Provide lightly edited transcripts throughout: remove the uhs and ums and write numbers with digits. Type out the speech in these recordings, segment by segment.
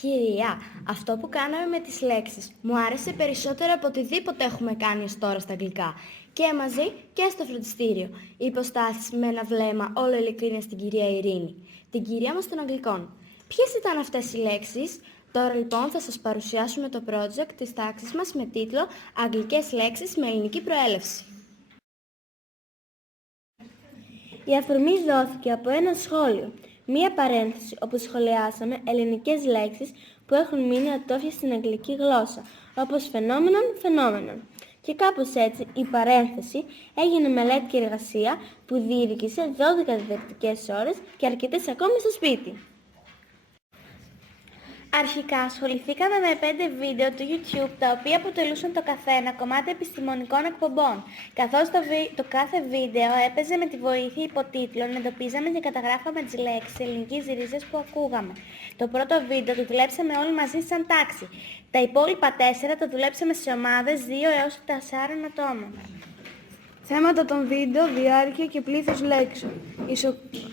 Κυρία, αυτό που κάναμε με τις λέξεις μου άρεσε περισσότερο από οτιδήποτε έχουμε κάνει ως τώρα στα αγγλικά. Και μαζί και στο φροντιστήριο. Υποστάσεις με ένα βλέμμα όλο ειλικρίνεια στην κυρία Ειρήνη, την κυρία μας των Αγγλικών. Ποιες ήταν αυτές οι λέξεις? Τώρα λοιπόν θα σας παρουσιάσουμε το project της τάξης μας με τίτλο «Αγγλικές λέξεις με ελληνική προέλευση». Η αφορμή δόθηκε από ένα σχόλιο, μία παρένθεση όπου σχολιάσαμε ελληνικές λέξεις που έχουν μείνει ατόφιες στην αγγλική γλώσσα, όπως φαινόμενον. Και κάπως έτσι η παρένθεση έγινε μελέτη και εργασία που διήρκησε 12 διδακτικές ώρες και αρκετές ακόμη στο σπίτι. Αρχικά ασχοληθήκαμε με 5 βίντεο του YouTube, τα οποία αποτελούσαν το καθένα κομμάτι επιστημονικών εκπομπών. Καθώς το κάθε βίντεο έπαιζε με τη βοήθεια υποτίτλων, εντοπίζαμε και καταγράφαμε τις λέξεις ελληνικής ρίζας που ακούγαμε. Το πρώτο βίντεο το δουλέψαμε όλοι μαζί σαν τάξη. Τα υπόλοιπα 4 τα δουλέψαμε σε ομάδες 2 έως 4 ατόμων. Θέματα των βίντεο, διάρκεια και πλήθος λέξεων.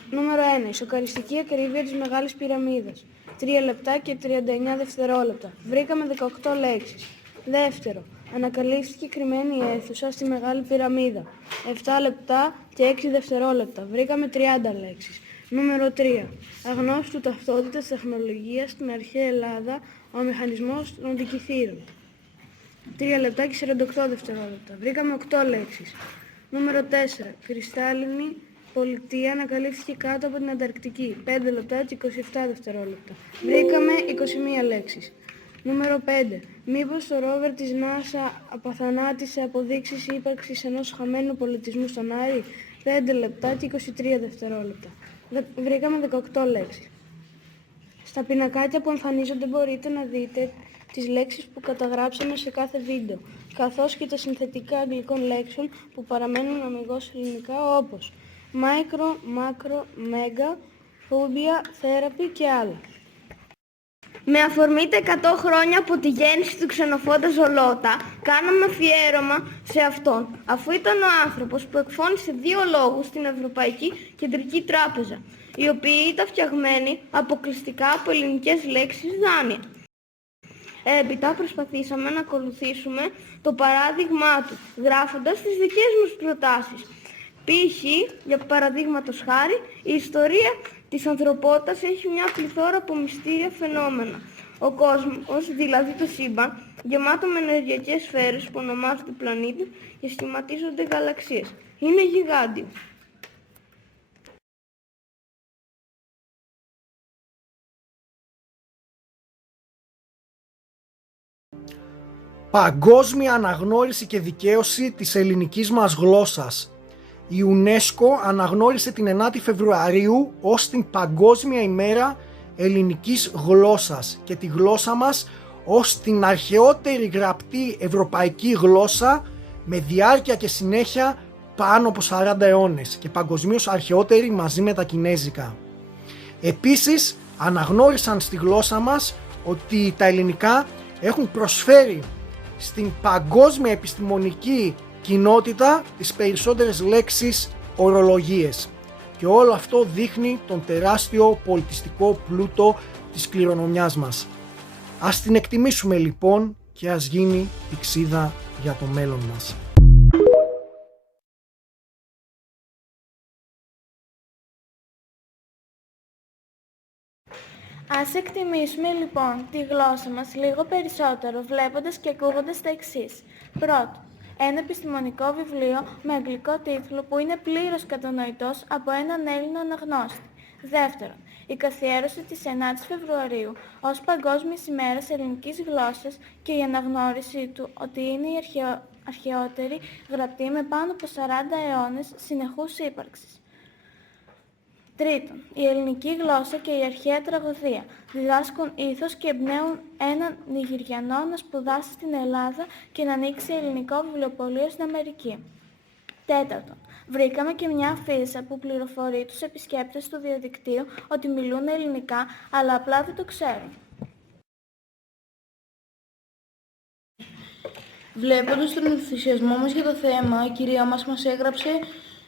Νούμερο 1. Η σοκαριστική ακρίβεια της Μεγάλης Πυραμίδας. 3 λεπτά και 39 δευτερόλεπτα. Βρήκαμε 18 λέξεις. Δεύτερο. Ανακαλύφθηκε κρυμμένη αίθουσα στη Μεγάλη Πυραμίδα. 7 λεπτά και 6 δευτερόλεπτα. Βρήκαμε 30 λέξεις. Νούμερο 3. Αγνώστου ταυτότητας τεχνολογίας στην αρχαία Ελλάδα, ο μηχανισμός των αντικειθήρων. 3 λεπτά και 48 δευτερόλεπτα. Βρήκαμε 8 λέξεις. Νούμερο 4. Κρυστάλλινη πολιτεία ανακαλύφθηκε κάτω από την Ανταρκτική. 5 λεπτά και 27 δευτερόλεπτα. Βρήκαμε 21 λέξεις. Νούμερο 5. Μήπως το ρόβερ της NASA απαθανάτησε αποδείξεις ύπαρξης ενός χαμένου πολιτισμού στον Άρη. 5 λεπτά και 23 δευτερόλεπτα. Βρήκαμε 18 λέξεις. Στα πινακάκια που εμφανίζονται μπορείτε να δείτε τις λέξεις που καταγράψαμε σε κάθε βίντεο, καθώς και τα συνθετικά αγγλικών λέξεων που παραμένουν αμιγώς ελληνικά, όπως micro, macro, mega, phobia, therapy και άλλα. Με αφορμή τα 100 χρόνια από τη γέννηση του ξενοφόντα Ζολότα, κάναμε αφιέρωμα σε αυτόν, αφού ήταν ο άνθρωπος που εκφώνησε 2 λόγους στην Ευρωπαϊκή Κεντρική Τράπεζα, οι οποίοι ήταν φτιαγμένοι αποκλειστικά από ελληνικές λέξεις δάνεια. Έπειτα προσπαθήσαμε να ακολουθήσουμε το παράδειγμά του, γράφοντας τις δικές μας προτάσεις. Π.χ. για παραδείγματος χάρη, η ιστορία της ανθρωπότητας έχει μια πληθώρα από μυστήρια φαινόμενα. Ο κόσμος, δηλαδή το σύμπαν, γεμάτο με ενεργειακές σφαίρες που ονομάζονται πλανήτες και σχηματίζονται γαλαξίες. Είναι γιγάντιο. Παγκόσμια αναγνώριση και δικαίωση της ελληνικής μας γλώσσας. Η UNESCO αναγνώρισε την 9η Φεβρουαρίου ως την Παγκόσμια ημέρα ελληνικής γλώσσας και τη γλώσσα μας ως την αρχαιότερη γραπτή ευρωπαϊκή γλώσσα με διάρκεια και συνέχεια πάνω από 40 αιώνες και παγκοσμίως αρχαιότερη μαζί με τα κινέζικα. Επίσης αναγνώρισαν στη γλώσσα μας ότι τα ελληνικά έχουν προσφέρει στην παγκόσμια επιστημονική κοινότητα τις περισσότερες λέξεις ορολογίες. Και όλο αυτό δείχνει τον τεράστιο πολιτιστικό πλούτο της κληρονομιάς μας. Ας την εκτιμήσουμε λοιπόν και ας γίνει πηξίδα για το μέλλον μας. Ας εκτιμήσουμε λοιπόν τη γλώσσα μας λίγο περισσότερο βλέποντας και ακούγοντας τα εξής. Πρώτον, ένα επιστημονικό βιβλίο με αγγλικό τίτλο που είναι πλήρως κατανοητός από έναν Έλληνα αναγνώστη. Δεύτερον, η καθιέρωση της 9ης Φεβρουαρίου ως Παγκόσμιας ημέρας ελληνικής γλώσσας και η αναγνώριση του ότι είναι η αρχαιότερη γραπτή με πάνω από 40 αιώνες συνεχούς ύπαρξης. Τρίτον, η ελληνική γλώσσα και η αρχαία τραγωδία διδάσκουν ήθος και εμπνέουν έναν Νιγηριανό να σπουδάσει στην Ελλάδα και να ανοίξει ελληνικό βιβλιοπωλείο στην Αμερική. Τέταρτον, βρήκαμε και μια αφίσα που πληροφορεί τους επισκέπτες του διαδικτύου ότι μιλούν ελληνικά, αλλά απλά δεν το ξέρουν. Βλέποντας τον ενθουσιασμό μας για το θέμα, η κυρία μας έγραψε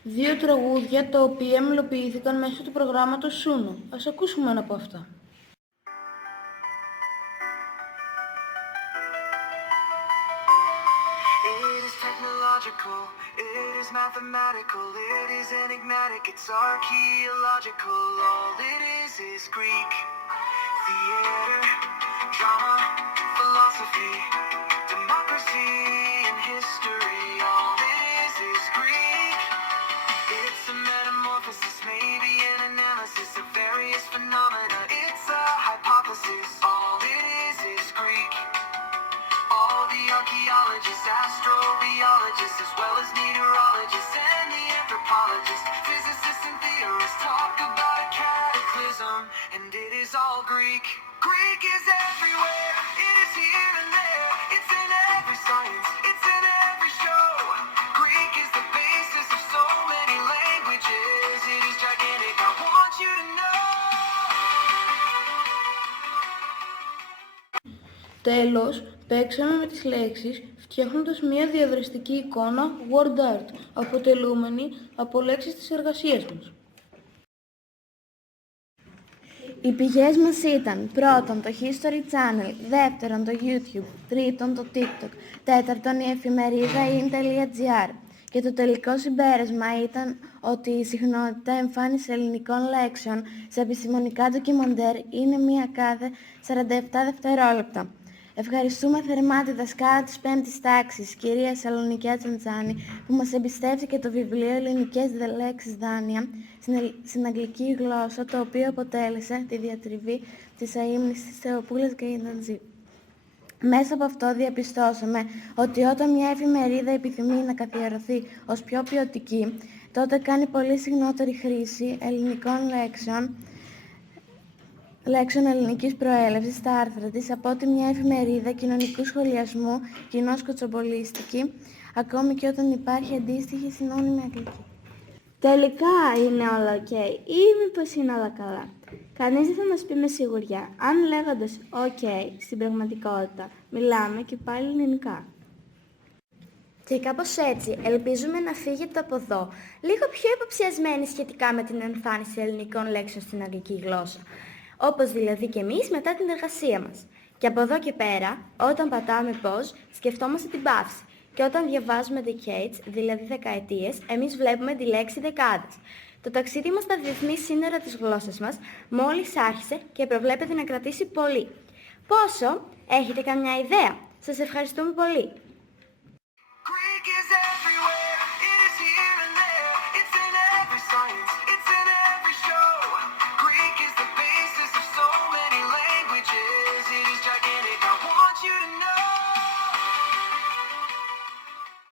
2 τραγούδια τα οποία μελοποιήθηκαν μέσω του προγράμματος Σούνο. Ας ακούσουμε ένα από αυτά. illogical, it is mathematical, it is enigmatic, it's archaeological. All it is Greek. Theater, drama, philosophy, democracy, and history. All it is Greek. It's a metamorphosis, maybe an analysis of various phenomena. It's a hypothesis. All it is Greek. All the archaeologists, astrobiologists, as well as meteorologists and the anthropologists, physicists and theorists talk about a cataclysm, and it is all Greek. Greek is everywhere, it is here and there, it's in every science, it's in every show. Greek is the basis of so many languages, it is gigantic, I want you to know. Τέλος, παίξαμε με τις λέξεις φτιάχνοντας μια διαδραστική εικόνα word art, αποτελούμενη από λέξεις της εργασίας μας. Οι πηγές μας ήταν πρώτον το History Channel, δεύτερον το YouTube, τρίτον το TikTok, τέταρτον η εφημερίδα in.gr και το τελικό συμπέρασμα ήταν ότι η συχνότητα εμφάνισης ελληνικών λέξεων σε επιστημονικά ντοκιμαντέρ είναι μία κάθε 47 δευτερόλεπτα. Ευχαριστούμε θερμά τη δασκάλα της 5ης τάξης, κυρία Σαλονικιά Τσαντσάνη, που μας εμπιστεύτηκε το βιβλίο «Ελληνικές λέξεις δάνεια» στην αγγλική γλώσσα, το οποίο αποτέλεσε τη διατριβή της αείμνης της Θεοπούλας Γκαϊνταντζή. Μέσα από αυτό διαπιστώσαμε ότι όταν μια εφημερίδα επιθυμεί να καθιερωθεί ως πιο ποιοτική, τότε κάνει πολύ συχνότερη χρήση ελληνικών λέξεων ελληνικής προέλευσης στα άρθρα της από ότι μια εφημερίδα κοινωνικού σχολιασμού, κοινώς κοτσομπολίστικη, ακόμη και όταν υπάρχει αντίστοιχη συνώνυμη αγγλική. Τελικά είναι όλα ok ή μήπως είναι όλα καλά? Κανείς δεν θα μας πει με σιγουριά, αν λέγοντας ok στην πραγματικότητα μιλάμε και πάλι ελληνικά. Και κάπως έτσι ελπίζουμε να φύγετε από εδώ λίγο πιο υποψιασμένοι σχετικά με την εμφάνιση ελληνικών λέξεων στην αγγλική γλώσσα. Όπως δηλαδή και εμείς μετά την εργασία μας. Και από εδώ και πέρα, όταν πατάμε pause, σκεφτόμαστε την παύση. Και όταν διαβάζουμε decades, δηλαδή δεκαετίες, εμείς βλέπουμε τη λέξη δεκάδες. Το ταξίδι μας στα διεθνή σύνορα της γλώσσας μας μόλις άρχισε και προβλέπεται να κρατήσει πολύ. Πόσο? Έχετε καμιά ιδέα? Σας ευχαριστούμε πολύ.